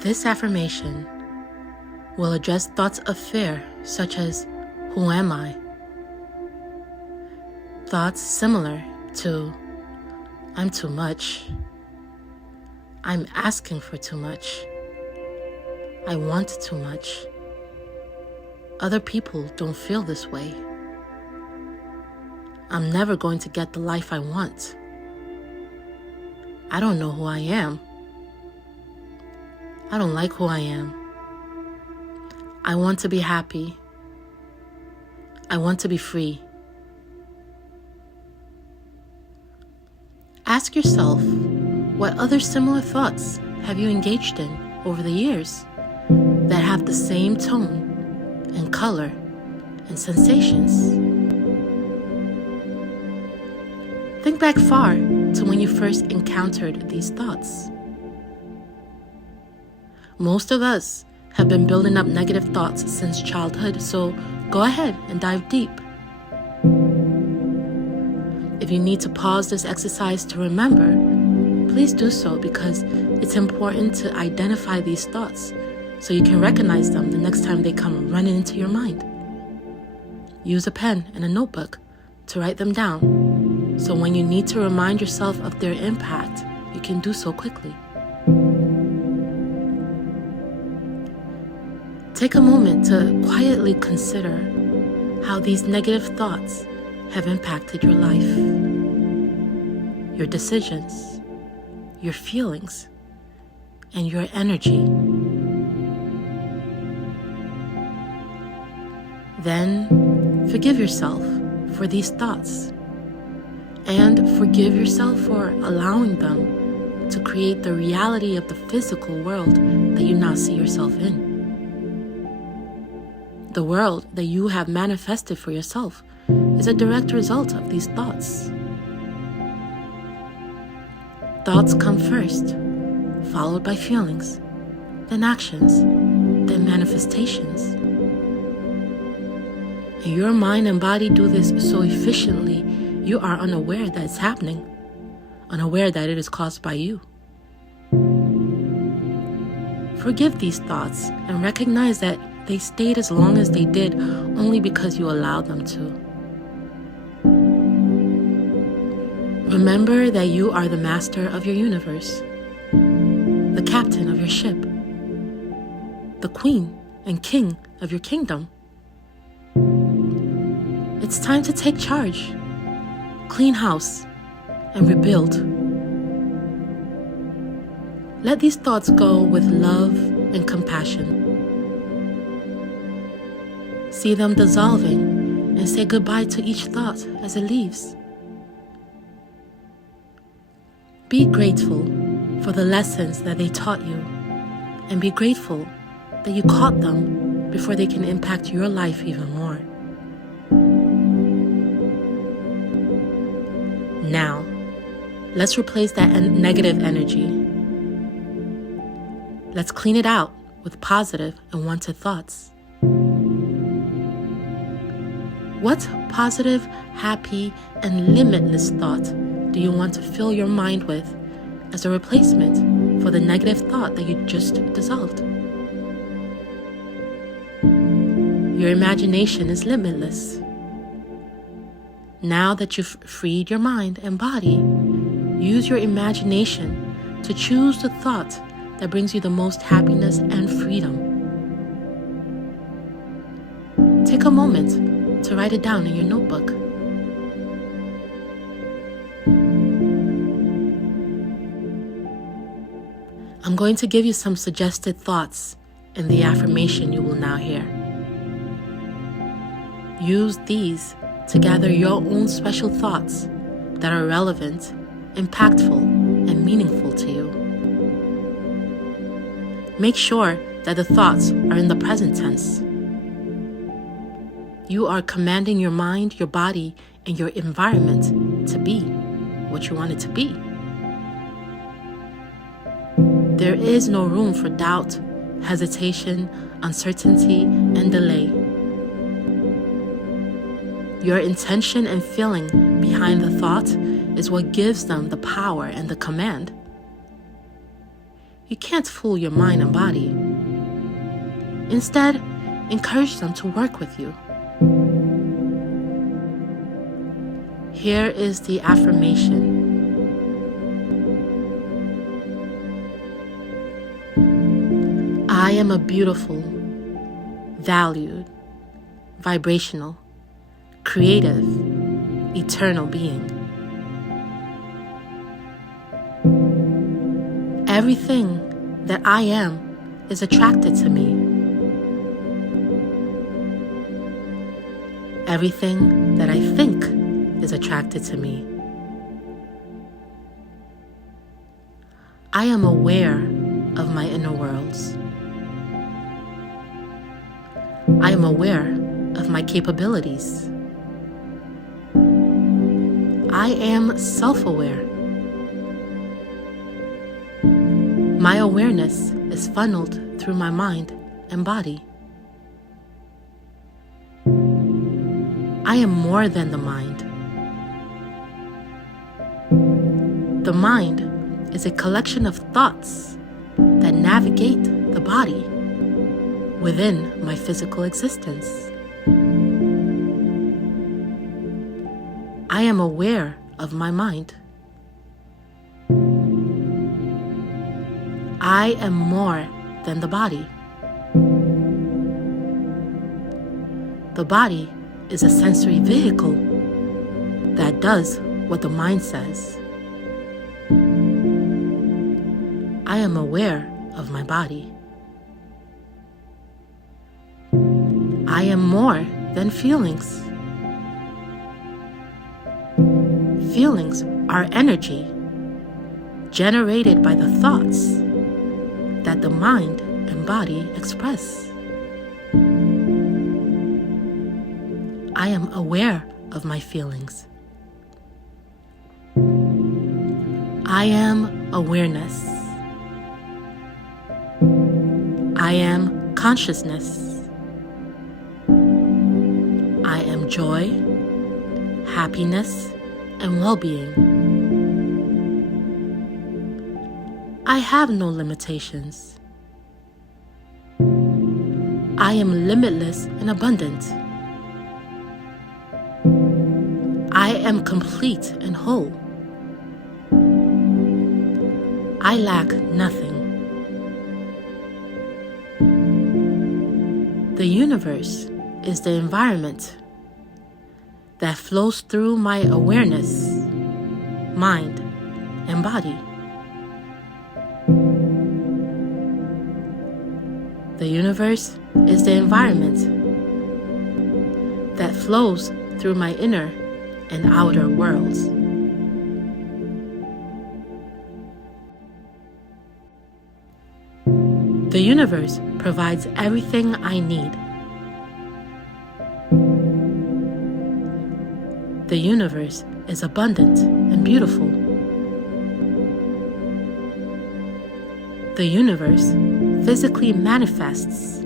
This affirmation will address thoughts of fear such as, who am I? Thoughts similar to, I'm too much. I'm asking for too much. I want too much. Other people don't feel this way. I'm never going to get the life I want. I don't know who I am. I don't like who I am. I want to be happy. I want to be free. Ask yourself, what other similar thoughts have you engaged in over the years that have the same tone and color and sensations? Think back far to when you first encountered these thoughts. Most of us have been building up negative thoughts since childhood, so go ahead and dive deep. If you need to pause this exercise to remember, please do so, because it's important to identify these thoughts so you can recognize them the next time they come running into your mind. Use a pen and a notebook to write them down, so when you need to remind yourself of their impact, you can do so quickly. Take a moment to quietly consider how these negative thoughts have impacted your life, your decisions, your feelings, and your energy. Then forgive yourself for these thoughts, and forgive yourself for allowing them to create the reality of the physical world that you now see yourself in. The world that you have manifested for yourself is a direct result of these thoughts. Thoughts come first, followed by feelings, then actions, then manifestations. And your mind and body do this so efficiently, you are unaware that it's happening, unaware that it is caused by you. Forgive these thoughts and recognize that they stayed as long as they did only because you allowed them to. Remember that you are the master of your universe, the captain of your ship, the queen and king of your kingdom. It's time to take charge, clean house, and rebuild. Let these thoughts go with love and compassion. See them dissolving and say goodbye to each thought as it leaves. Be grateful for the lessons that they taught you, and be grateful that you caught them before they can impact your life even more. Now, let's replace that negative energy. Let's clean it out with positive and wanted thoughts. What positive, happy, and limitless thought do you want to fill your mind with as a replacement for the negative thought that you just dissolved? Your imagination is limitless. Now that you've freed your mind and body, use your imagination to choose the thought that brings you the most happiness and freedom. Take a moment to write it down in your notebook. I'm going to give you some suggested thoughts in the affirmation you will now hear. Use these to gather your own special thoughts that are relevant, impactful, and meaningful to you. Make sure that the thoughts are in the present tense. You are commanding your mind, your body, and your environment to be what you want it to be. There is no room for doubt, hesitation, uncertainty, and delay. Your intention and feeling behind the thought is what gives them the power and the command. You can't fool your mind and body. Instead, encourage them to work with you. Here is the affirmation. I am a beautiful, valued, vibrational, creative, eternal being. Everything that I am is attracted to me. Everything that I think is attracted to me. I am aware of my inner worlds. I am aware of my capabilities. I am self-aware. My awareness is funneled through my mind and body. I am more than the mind. The mind is a collection of thoughts that navigate the body within my physical existence. I am aware of my mind. I am more than the body. The body is a sensory vehicle that does what the mind says. I am aware of my body. I am more than feelings. Feelings are energy generated by the thoughts that the mind and body express. I am aware of my feelings. I am awareness. I am consciousness. I am joy, happiness, and well-being. I have no limitations. I am limitless and abundant. I am complete and whole. I lack nothing. The universe is the environment that flows through my awareness, mind, and body. The universe is the environment that flows through my inner and outer worlds. The universe provides everything I need. The universe is abundant and beautiful. The universe physically manifests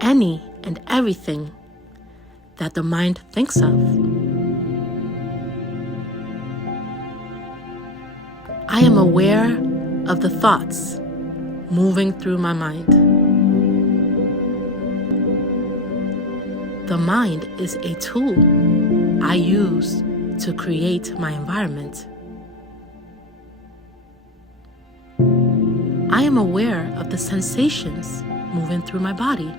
any and everything that the mind thinks of. I am aware of the thoughts moving through my mind. The mind is a tool I use to create my environment. I am aware of the sensations moving through my body.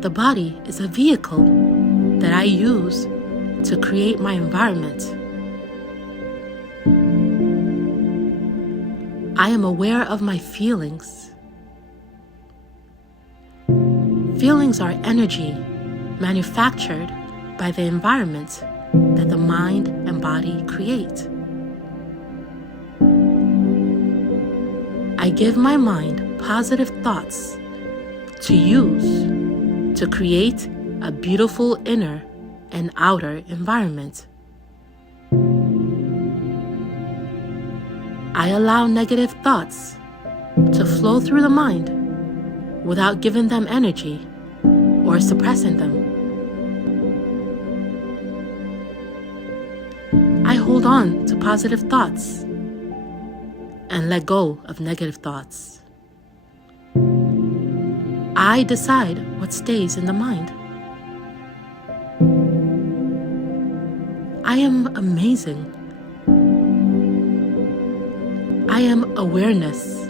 The body is a vehicle that I use to create my environment. I am aware of my feelings. Feelings are energy manufactured by the environment that the mind and body create. I give my mind positive thoughts to use to create a beautiful inner and outer environment. I allow negative thoughts to flow through the mind without giving them energy or suppressing them. I hold on to positive thoughts and let go of negative thoughts. I decide what stays in the mind. I am amazing. I am awareness.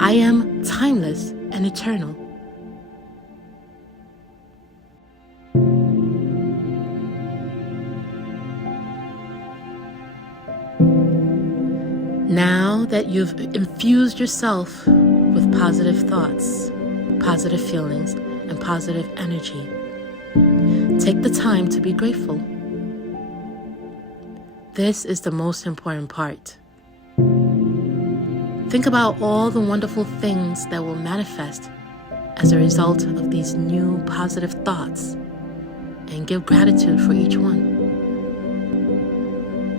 I am timeless and eternal. Now that you've infused yourself with positive thoughts, positive feelings, and positive energy, take the time to be grateful. This is the most important part. Think about all the wonderful things that will manifest as a result of these new positive thoughts and give gratitude for each one.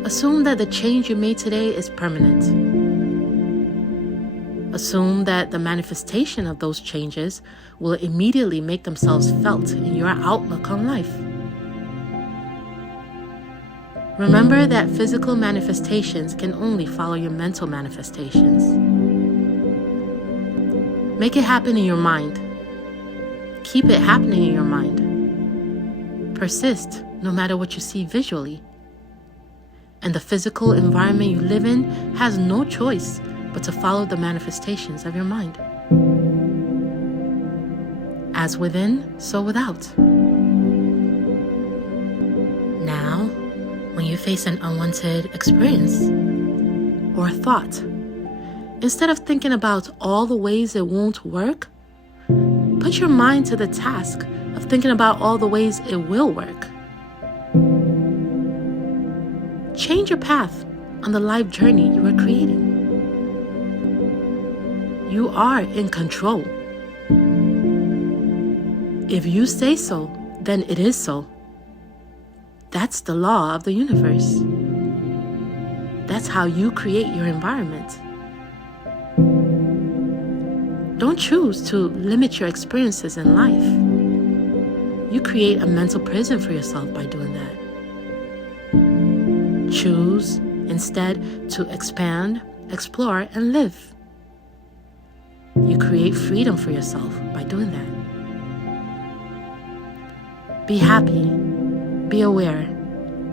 Assume that the change you made today is permanent. Assume that the manifestation of those changes will immediately make themselves felt in your outlook on life. Remember that physical manifestations can only follow your mental manifestations. Make it happen in your mind. Keep it happening in your mind. Persist no matter what you see visually. And the physical environment you live in has no choice but to follow the manifestations of your mind. As within, so without. Now, when you face an unwanted experience or thought, instead of thinking about all the ways it won't work, put your mind to the task of thinking about all the ways it will work. Change your path on the life journey you are creating. You are in control. If you say so, then it is so. That's the law of the universe. That's how you create your environment. Don't choose to limit your experiences in life. You create a mental prison for yourself by doing that. Choose, instead, to expand, explore, and live. You create freedom for yourself by doing that. Be happy, be aware,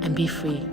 and be free.